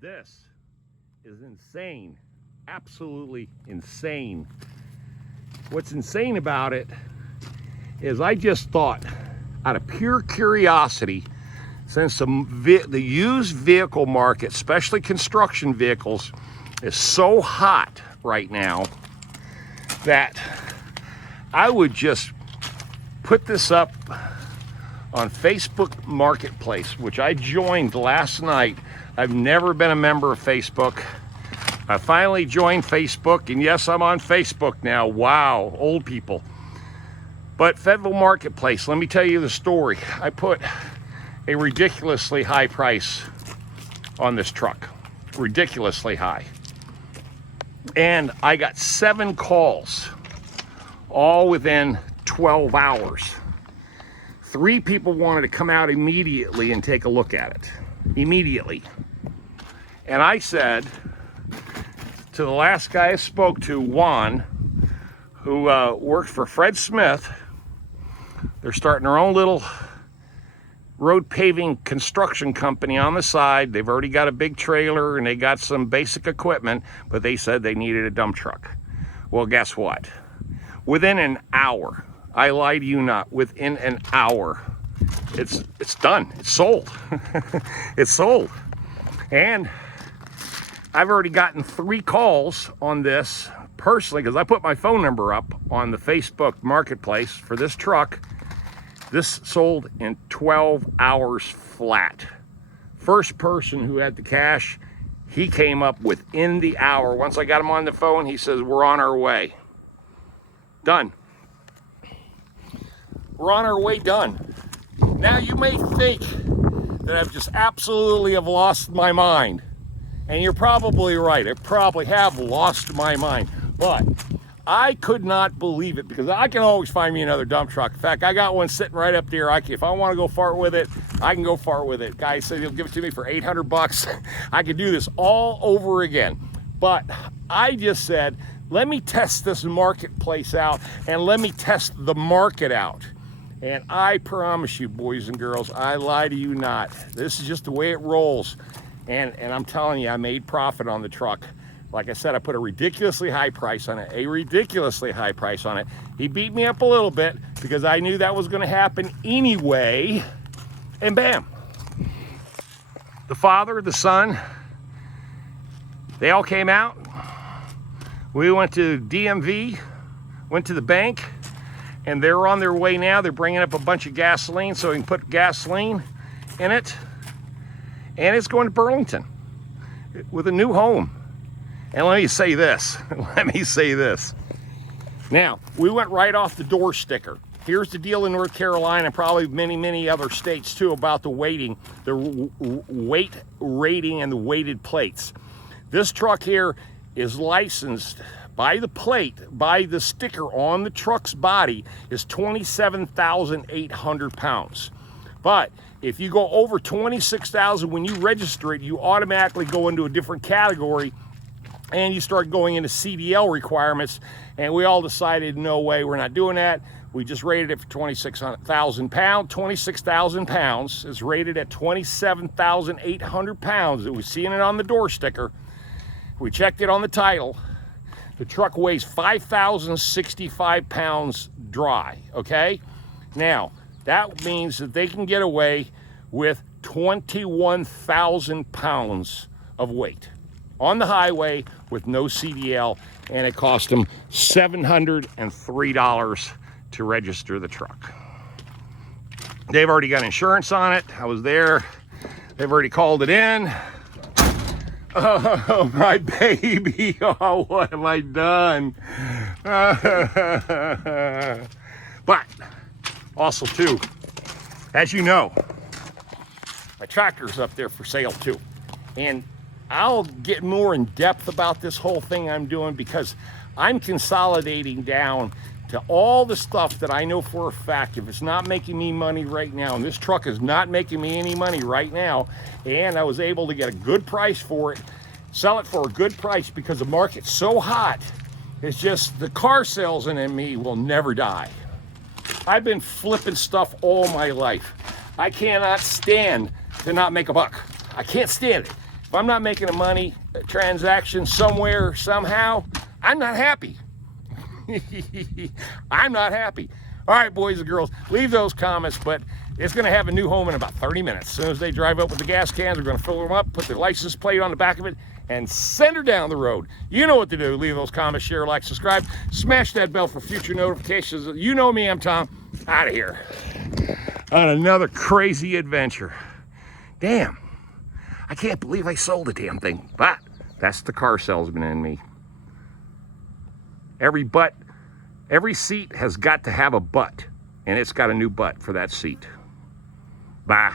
This is insane. Absolutely insane. What's insane about it is I just thought, out of pure curiosity, since the used vehicle market, especially construction vehicles, is so hot right now, that I would just put this up on Facebook Marketplace, which I joined last night. I've never been a member of Facebook. I finally joined Facebook, and yes, I'm on Facebook now. Wow, old people. But Facebook Marketplace, let me tell you the story. I put a ridiculously high price on this truck, ridiculously high. And I got 7 calls, all within 12 hours. 3 people wanted to come out immediately and take a look at it, immediately. And I said to the last guy I spoke to, Juan, who worked for Fred Smith, they're starting their own little road paving construction company on the side. They've already got a big trailer and they got some basic equipment, but they said they needed a dump truck. Well, guess what? Within an hour, I lie to you not, within an hour, it's done. It's sold. It's sold. And I've already gotten 3 calls on this personally, because I put my phone number up on the Facebook Marketplace for this truck. This sold in 12 hours flat. First person who had the cash, he came up within the hour. Once I got him on the phone, he says, we're on our way. Done. We're on our way, done. Now you may think that I've just absolutely have lost my mind. And you're probably right. I probably have lost my mind. But I could not believe it, because I can always find me another dump truck. In fact, I got one sitting right up there. If I want to go fart with it, I can go fart with it. Guy said he'll give it to me for 800 bucks. I could do this all over again. But I just said, let me test this marketplace out and let me test the market out. And I promise you, boys and girls, I lie to you not. This is just the way it rolls. And I'm telling you, I made profit on the truck. Like I said, I put a ridiculously high price on it, He beat me up a little bit because I knew that was going to happen anyway. And bam. The father, the son, they all came out. We went to DMV, went to the bank, and they're on their way now. They're bringing up a bunch of gasoline so we can put gasoline in it. And it's going to Burlington with a new home. And let me say this. Now, we went right off the door sticker. Here's the deal in North Carolina, probably many other states too, about the weighting, the weight rating and the weighted plates. This truck here is licensed by the plate, by the sticker on the truck's body, is 27,800 pounds. But if you go over 26,000, when you register it, you automatically go into a different category and you start going into CDL requirements. And we all decided, no way, we're not doing that. We just rated it for 26,000 pounds. 26,000 pounds is rated at 27,800 pounds. We're seeing it on the door sticker. We checked it on the title. The truck weighs 5,065 pounds dry, okay? Now, that means that they can get away with 21,000 pounds of weight on the highway with no CDL, and it cost them $703 to register the truck. They've already got insurance on it. I was there. They've already called it in. Oh, my baby. Oh, what have I done? But also, too, as you know, my tractor's up there for sale, too. And I'll get more in depth about this whole thing I'm doing, because I'm consolidating down to all the stuff that I know for a fact, if it's not making me money right now, and this truck is not making me any money right now, and I was able to get a good price for it, sell it for a good price because the market's so hot, it's just the car salesman in me will never die. I've been flipping stuff all my life. I cannot stand to not make a buck. I can't stand it. if I'm not making a money transaction somewhere, somehow, I'm not happy. I'm not happy. All right, boys and girls, leave those comments, but it's going to have a new home in about 30 minutes. As soon as they drive up with the gas cans, we're going to fill them up, put their license plate on the back of it, and send her down the road. You know what to do. Leave those comments, share, like, subscribe, smash that bell for future notifications. You know me, I'm Tom. Out of here on another crazy adventure. Damn, I can't believe I sold the damn thing, but that's the car salesman in me. Every seat has got to have a butt, and it's got a new butt for that seat. Bye.